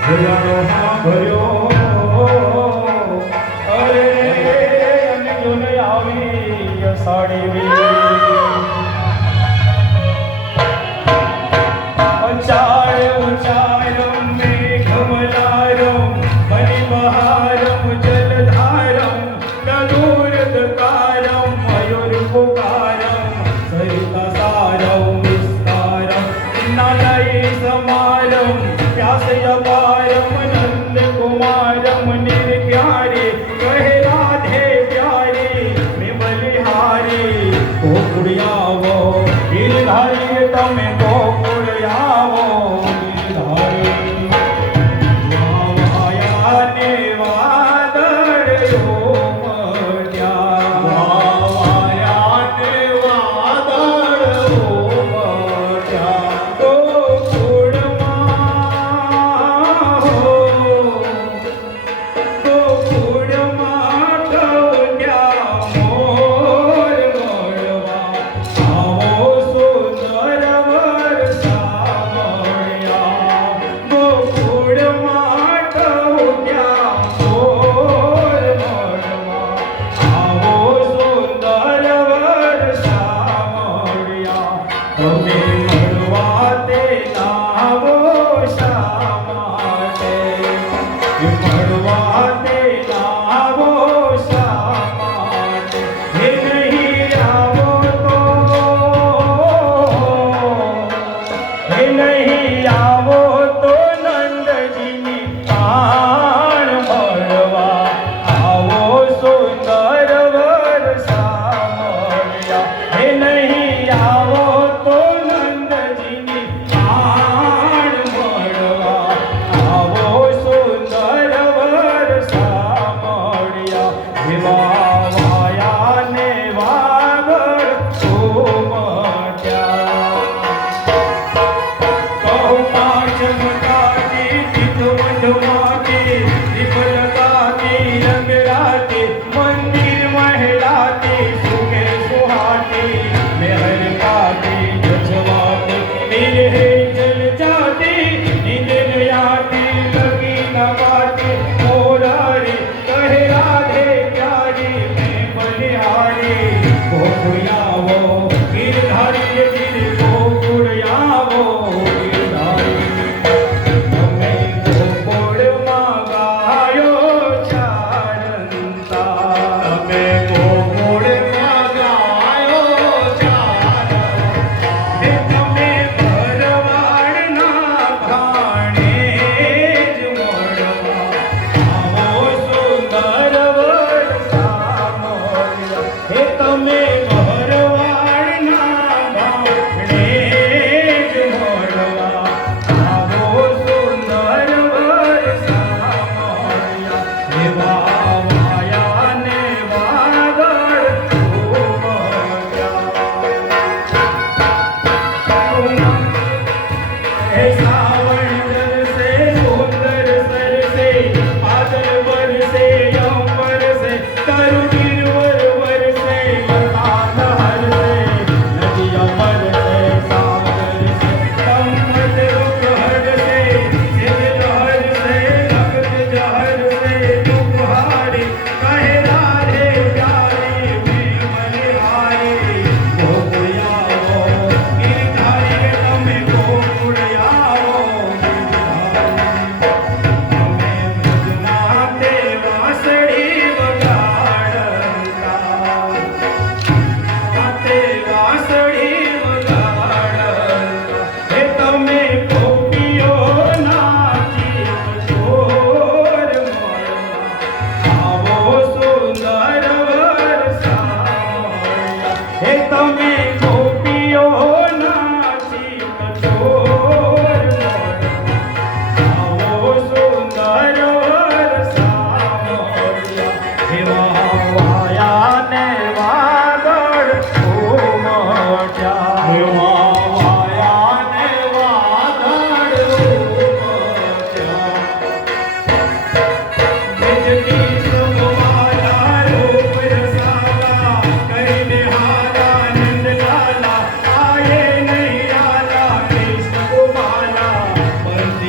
ભર્યાનો હા ભર્યો અરે અને જોને આવી અષાઢી અચાર ઉચારમ મેઘમલારમ મણિમહારમ જલધારમ તદુરદકારમ મયુરપુકારમ સરિતાસારમ વિસ્તારમ નાલય સમારમ વ્યાસયપારમ નંદકુમારમ નિર્ગ્યારે કહે રાધે પ્યારે મેં બલિહારી ગોકુળિયાવો ગિરધારી તમે ગોકુળિયાવો ગિરધારી વાવાયાને વાદળ ઓમટ્યા વાવાયાને વાદળ ઓમટ્યા ગોકુળમાં ગોકુળમાં ઠવડ્યા મોર મળવા આવો સુંદર વરસા મળ્યા ગોકુળમાં ઠવડ્યા મોર મળવા આવો સુંદર વરસા મળ્યા તમે મળવા તે નાવો શા માટે મળવા તે લાવો શા માટે હે નહીં આવો તો હે નહીં આવો તો નંદજીની પ્રાણ મળવા આવો સુંદર વરસા મળ્યા હે નહીં આવો તો નંદજીની પ્રાણ મળવા આવો સુંદર વરસા મળ્યા વિવા વાયાને વાગડ ઉમટ્યા કહુમાં ચમકાતી તીર્થ મઢમાતી વિફલતાતી રંગરાતી મંદિર મહેલાતી સુખે સુહાતી મેહર કાતી જજવાતી નિરહે જલ જાતી નિંદન યાતી લગી નવાતી મોરારી કહે રાધે પ્યારી મેં બલિહારી ગોકુળિયાવો ગિરધારી ગિર ગોકુળિયાવો ગિરધારી તમે ગોકુળમાં ગાયો ચારંતા તમે ગોકુળમાં ગાયો ચારંતા હે તમે ભરવાડના ભાણે જ મળવા આવો સુંદર વરસા મળ્યા હે તમે ભરવાડના ભાણે જ મળવા આવો સુંદર વરસા મળ્યા હે વાવાયાને વાદળ ઉમટ્યા હે સાવણ દરસે સુંદર સરસે બાદલ બરસે યમ બરસે તરુ गिरवर बरसे मकान हरसे नदियाँ बरसे सागर से कमल रुख हरसे सिर हरसे नगद जहर से दुपहारी कहे राधे प्यारी मैं बलिहारी गोकुळियावो गिरधारी તમે ગોકુળિયાવો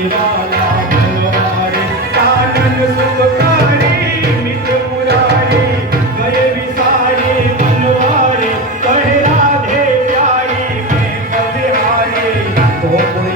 वाला मनवारे कानन सुखकारी मित्र मुरारी गए विसारी मनवारे कहे राधे प्यारी मैं बलिहारी गोकुल